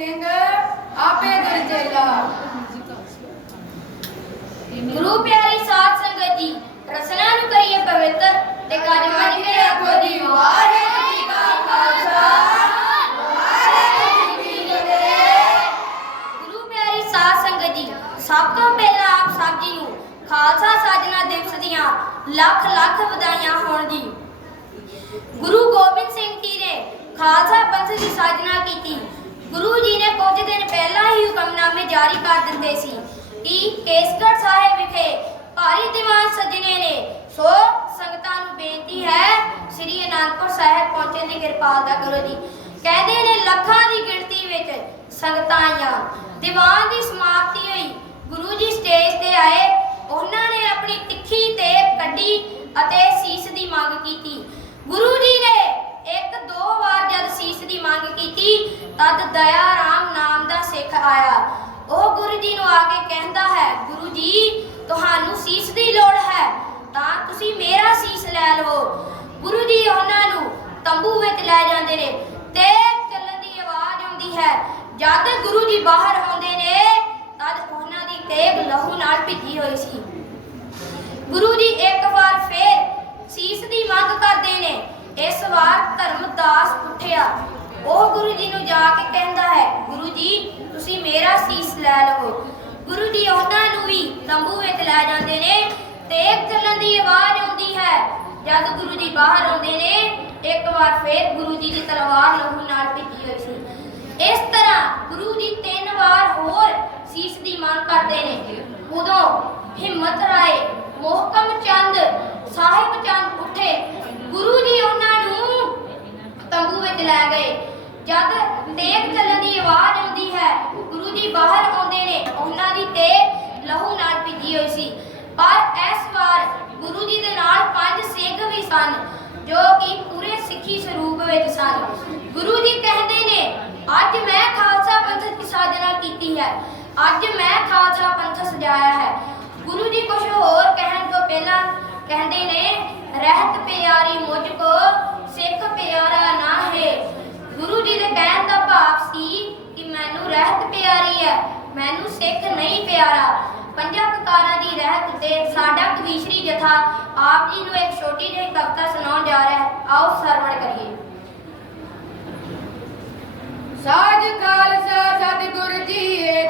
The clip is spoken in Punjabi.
ਸਿੰਘ, ਆਪੇ ਗੁਰਜੇਲਾ ਗੁਰੂ ਪਿਆਰੀ ਸਾਧ ਸੰਗਤ ਜੀ, ਰਸਨਾ ਨੂੰ ਕਰੀਏ ਪਵਿੱਤਰ ਤੇ ਗੱਜ ਵੱਜ ਆਖੋ ਜੀ। ਵਾਹਿਗੁਰੂ ਜੀ ਕਾ ਖਾਲਸਾ, ਵਾਹਿਗੁਰੂ ਜੀ ਕੀ ਫਤਿਹ। ਗੁਰੂ ਪਿਆਰੀ ਸਾਧ ਸੰਗਤ ਜੀ, ਸਭ ਤੋਂ ਪਹਿਲਾਂ ਆਪ ਸਭ ਜੀ ਨੂੰ ਖਾਲਸਾ ਸਾਜਨਾ ਦਿਵਸ ਦੀਆਂ ਲੱਖ ਲੱਖ ਵਧਾਈਆਂ ਹੋਣ ਦੀ ਗੁਰੂ ਗੋਬਿੰਦ ਸਿੰਘ ਜੀ ਨੇ ਖਾਲਸਾ ਪੰਥ ਦੀ ਸਾਜਨਾ ਕੀਤੀ। ਗੁਰੂ ਜੀ ਨੇ ਕੁਝ ਦਿਨ ਪਹਿਲਾਂ ਹੀ ਹੁਕਮਨਾਮੇ ਜਾਰੀ ਕਰ ਦਿੱਤੇ ਸੀ ਕਿ ਕੇਸਗੜ੍ਹ ਸਾਹਿਬ ਵਿਖੇ ਭਾਰੀ ਦੀਵਾਨ ਸੱਜਣੇ ਨੇ। ਸੋ ਸੰਗਤਾਂ ਨੂੰ ਬੇਨਤੀ ਹੈ, ਸ੍ਰੀ ਅਨੰਦਪੁਰ ਸਾਹਿਬ ਪਹੁੰਚਣ ਦੀ ਕਿਰਪਾਲਤਾ ਕਰੋ ਜੀ। ਕਹਿੰਦੇ ਨੇ ਲੱਖਾਂ ਦੀ ਗਿਣਤੀ ਵਿੱਚ ਸੰਗਤਾਂ ਆਈਆਂ। ਦੀਵਾਨ ਦੀ ਸਮਾਪਤੀ ਹੋਈ। ਗੁਰੂ ਜੀ ਸਟੇਜ ਤੇ ਆਏ। ਉਹਨਾਂ ਨੇ ਆਪਣੀ ਤਿੱਖੀ ਤੇ ਕੱਢੀ ਅਤੇ ਸੀਸ ਦੀ ਮੰਗ ਕੀਤੀ। ਗੁਰੂ ਜੀ ਨੇ ਇੱਕ ਦੋ ਵਾਰ ਜਦ ਸੀਸ ਦੀ ਮੰਗ ਕੀਤੀ ਤਦ ਦਇਆ ਰਾਮ ਨਾਮ ਦਾ ਸਿੱਖ ਆਇਆ। ਉਹ ਗੁਰੂ ਜੀ ਨੂੰ ਆ ਕੇ ਕਹਿੰਦਾ ਹੈ, ਗੁਰੂ ਜੀ, ਤੁਹਾਨੂੰ ਸੀਸ ਦੀ ਲੋੜ ਹੈ, ਤਾਂ ਤੁਸੀਂ ਮੇਰਾ ਸੀਸ ਲੈ ਲਵੋ। ਗੁਰੂ ਜੀ ਉਹਨਾਂ ਨੂੰ ਤੰਬੂ ਵਿੱਚ ਲੈ ਜਾਂਦੇ ਨੇ ਤੇ ਚੱਲਣ ਦੀ ਆਵਾਜ਼ ਆਉਂਦੀ ਹੈ। ਜਦ ਗੁਰੂ ਜੀ ਬਾਹਰ ਆਉਂਦੇ ਨੇ, ਤਦ ਉਹਨਾਂ ਦੀ ਤੇਗ ਲਹੂ ਨਾਲ ਭਿੱਜੀ ਹੋਈ ਸੀ। ਗੁਰੂ ਜੀ ਇੱਕ ਵਾਰ ਫੇਰ ਸੀਸ ਦੀ ਮੰਗ ਕਰਦੇ ਨੇ। ਇਸ ਵਾਰ ਧਰਮਦਾਸ ਉੱਠਿਆ। ਉਹ ਗੁਰੂ ਜੀ ਨੂੰ ਜਾ ਕੇ ਕਹਿੰਦਾ ਹੈ, ਗੁਰੂ ਜੀ, ਤੁਸੀਂ ਮੇਰਾ ਸੀਸ ਲੈ ਲਵੋ। ਗੁਰੂ ਜੀ ਉਹਨਾਂ ਨੂੰ ਵੀ ਤੰਬੂ ਵਿੱਚ ਲੈ ਜਾਂਦੇ ਨੇ ਤੇ ਚੱਲਣ ਦੀ ਆਵਾਜ਼ ਆਉਂਦੀ ਹੈ। ਜਦ ਗੁਰੂ ਜੀ ਬਾਹਰ ਆਉਂਦੇ ਨੇ, ਇੱਕ ਵਾਰ ਫੇਰ ਗੁਰੂ ਜੀ ਦੀ ਤਲਵਾਰ ਲਹੂ ਨਾਲ ਭਿੱਜੀ ਹੋਈ ਸੀ। ਇਸ ਤਰ੍ਹਾਂ ਗੁਰੂ ਜੀ ਤਿੰਨ ਵਾਰ ਹੋਰ ਸੀਸ ਦੀ ਮੰਗ ਕਰਦੇ ਨੇ। ਉਦੋਂ ਹਿੰਮਤ ਰਾਏ, ਮੋਹਕਮ ਚੰਦ, ਸਾਹਿਬ ਚੰਦ ਉੱਠੇ। ਗੁਰੂ ਜੀ ਉਹਨਾਂ ਨੂੰ ਤੰਬੂ ਵਿੱਚ ਲੈ ਗਏ। ਜਦ ਤੇਗ ਚੱਲਣ ਦੀ ਆਵਾਜ਼ ਆਉਂਦੀ ਹੈ, ਗੁਰੂ ਜੀ ਬਾਹਰ ਆਉਂਦੇ ਨੇ, ਉਹਨਾਂ ਦੀ ਤੇ ਲਹੂ ਨਾਲ ਭਿੱਜੀ ਹੋਈ ਸੀ। ਪਰ ਇਸ ਵਾਰ ਗੁਰੂ ਜੀ ਦੇ ਨਾਲ ਪੰਜ ਸਿੰਘ ਵੀ ਸਨ, ਜੋ ਕਿ ਪੂਰੇ ਸਿੱਖੀ ਸਰੂਪ ਵਿੱਚ ਸਨ। ਗੁਰੂ ਜੀ ਕਹਿੰਦੇ ਨੇ, ਅੱਜ ਮੈਂ ਖਾਲਸਾ ਪੰਥ ਦੀ ਸਾਜਨਾ ਕੀਤੀ ਹੈ, ਅੱਜ ਮੈਂ ਖਾਲਸਾ ਪੰਥ ਸਜਾਇਆ ਹੈ। ਗੁਰੂ ਜੀ ਕੁਝ ਹੋਰ ਕਹਿਣ ਤੋਂ ਪਹਿਲਾਂ ਕਹਿੰਦੇ ਨੇ, ਰਹਿਤ ਪਿਆਰੀ ਮੁਝ ਕੋ, ਸਿੱਖ ਪਿਆਰਾ ਗੁਰੂ ਜੀ ਦੇ ਕਹਿਣ ਦਾ ਭਾਵ ਸੀ ਕਿ ਮੈਨੂੰ ਰਹਿਤ ਪਿਆਰੀ ਹੈ, ਮੈਨੂੰ ਸਿੱਖ ਨਹੀਂ ਪਿਆਰਾ। ਪੰਜਾਂ ਕਕਾਰਾਂ ਦੀ ਰਹਿਤ ਤੇ ਸਾਡਾ ਕਵੀਸ਼ਰੀ ਜਥਾ ਆਪ ਜੀ ਨੂੰ ਇੱਕ ਛੋਟੀ ਜਿਹੀ ਕਵਿਤਾ ਸੁਣਾਉਣ ਜਾ ਰਿਹਾ ਆਓ ਸਰਵਣ ਕਰੀਏ। ਸਾਜ ਕਾਲ ਸਾ ਸਤਿਗੁਰ ਜੀ ਏ